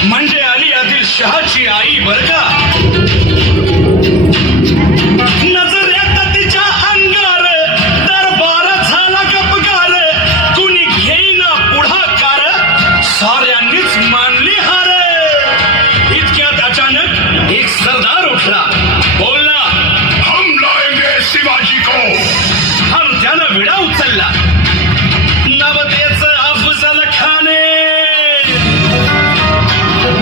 म्हणजे आली आदिलशहाची आई बर का. नजरेत तिच्या अंगार दरबार झाला गपगार, कुणी घेईना पुढाकार, साऱ्यांनीच मानली हार. इतक्यात अचानक एक सरदार उठला, बोलला, हम लाएंगे शिवाजी को. आणि त्यानं विडा उचलला. नवतेच अफजल खाने,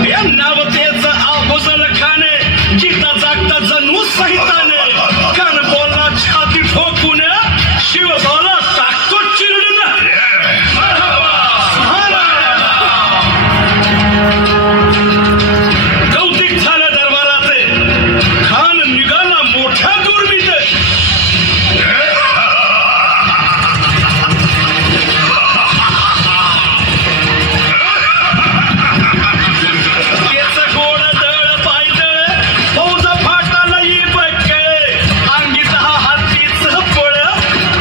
या नवतेच अफजल खाने जिता जागता जणू सहिताने. कान बोलला छाती ठोकून, शिव बोला टाकतो चिरडून. कौतिक झालं दरबाराचे. खान निघाला मोठ्या दुर्मित. त्याचं गोड दळ पायदळ, फौज फाटाला ही बक्कळ, अंगीत हा हातीच पळ,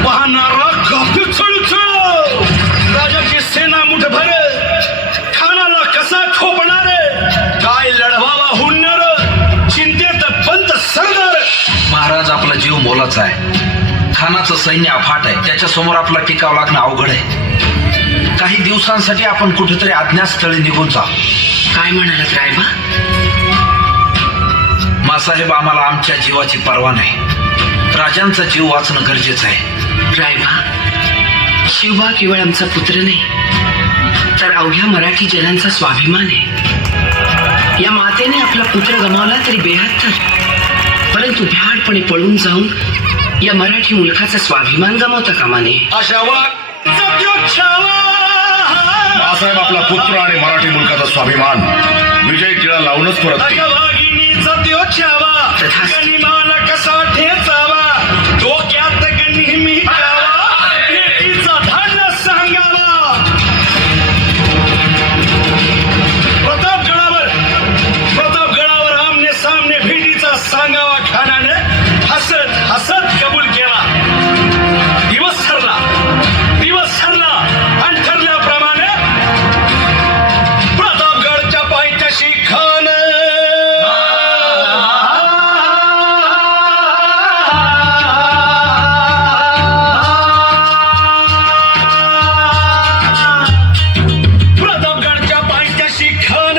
पाहणारा कापी चळचळ. राजाची सेना मुठभर, खानाला कसा ठोपणार, काय लढवावा हुन्नर, चिंतेत पंत सरदार. महाराज, आपला जीव मोलाचा आहे. खानाचं सैन्य अफाट आहे, त्याच्यासमोर आपला टिकाव लागणं अवघड आहे. काही दिवसांसाठी आपण कुठेतरी अज्ञातस्थळी निघून जा. काय म्हणालात रायबा? मासाहेब, आम्हाला आमच्या जीवाची पर्वा नाही. राजांचा जीव वाचणं गरजेचं आहे. रायबा, शिवबा केवळ आमचा पुत्र नाही, तर अवघ्या मराठी जनांचा स्वाभिमान आहे. या मातेने आपला पुत्र गमावला तरी बेहत्तर, परंतु भ्याडपणे पळून जाऊन या मराठी मुलखाचा स्वाभिमान गमावता कामा नये. अशा सत्योच्छावा. मासाहेब, आपला पुत्र आणि मराठी मुलकाचा स्वाभिमान विजय टिळा लावूनच परत येईल. अगवागिनीचा द्योछावा, तथास्तु. गनिमाला कसा ठेचावा, डोक्यात नेहमी ठेवा, भेटीचा धाडला सांगावा. प्रतापगडावर आमने सामने भेटीचा सांगावा. खानाने हसत हसत कबूल केला. दिवस ठरला आणि ठरल्याप्रमाणे प्रतापगडच्या पायथ्याशी खान प्रतापगडच्या पायथ्याशी खान,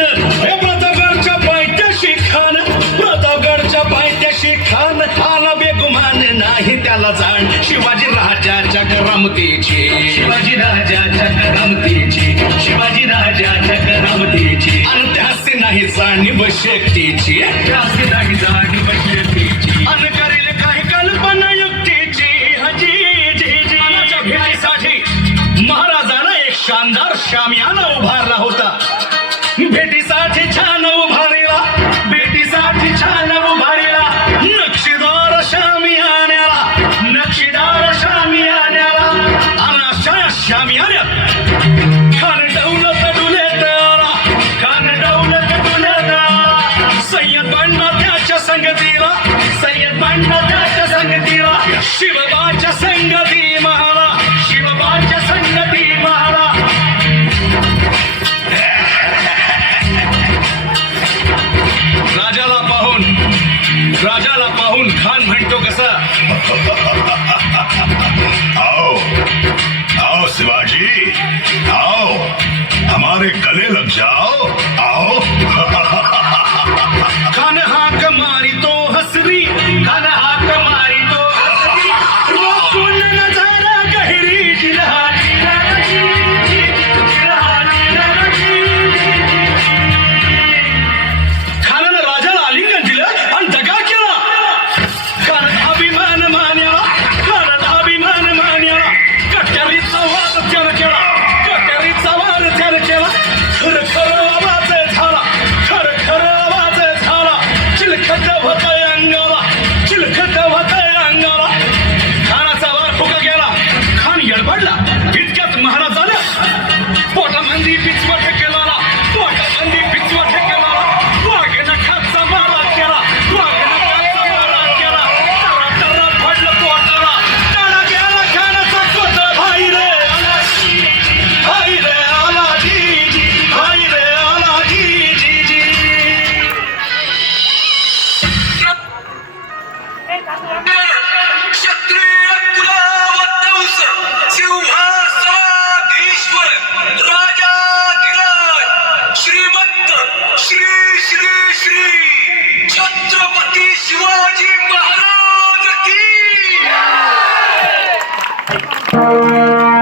प्रतापगडच्या पायथ्याशी खान, प्रतापगडच्या पायथ्याशी खान. आला बेगुमान नाही त्याला जाण, शिवाजी राजाच्या करामतीची, शिवाजी राजाच्या करामतीची, शिवाजी राजाच्या करामतीची. आणि त्याचे नाही जाणीव शक्तीची, त्याचे नाही जाणीव शक्तीची. आणि करेल काही कल्पना युक्तीची. हजी जी मनाच्या भेटीसाठी महाराजानं एक शानदार शामियाना उभारला होता. भेटीसाठी छान उभारला, भेटीसाठी छान उभारला. नक्षीदार शामियान्याला, नक्षीदार शामियान्याला. आणि अशा शामियान्यात खान दौलत डुलेताला, खान दौलत डुलेताला. सय्यद बंडा त्याच्या संगतीला, सय्यद बंडा त्याच्या संगतीला. शिवबाच्या संगती महाला, शिवबाच्या संगती महाला. राजाला पाहून खान म्हणतो कसा, आओ आओ शिवाजी, आओ हमारे गले लग जाओ, आओ. खान हाक मारी तो हसरी, खान हाक मारी तो हसरी. रोखून नजारा गहिरी जिल्हाची जिल्हाची खानानं राजाला आलिंगन दिलं आणि दगा केला. कारण अभिमान मान्याला, कारण अभिमान मान्याला. कट्यारीचा वाद त्यानं केला, कट्यारीचा वाद त्यानं केला. खरं खरं आवाज झाला, खरं खरं आवाज झाला. चिलखत होतंय अंगाला, चिलखत होतंय अंगाला. खानाचा वार फुका गेला. खान येडपडला. इतक्यात महाराज आल्या. पोटामंदी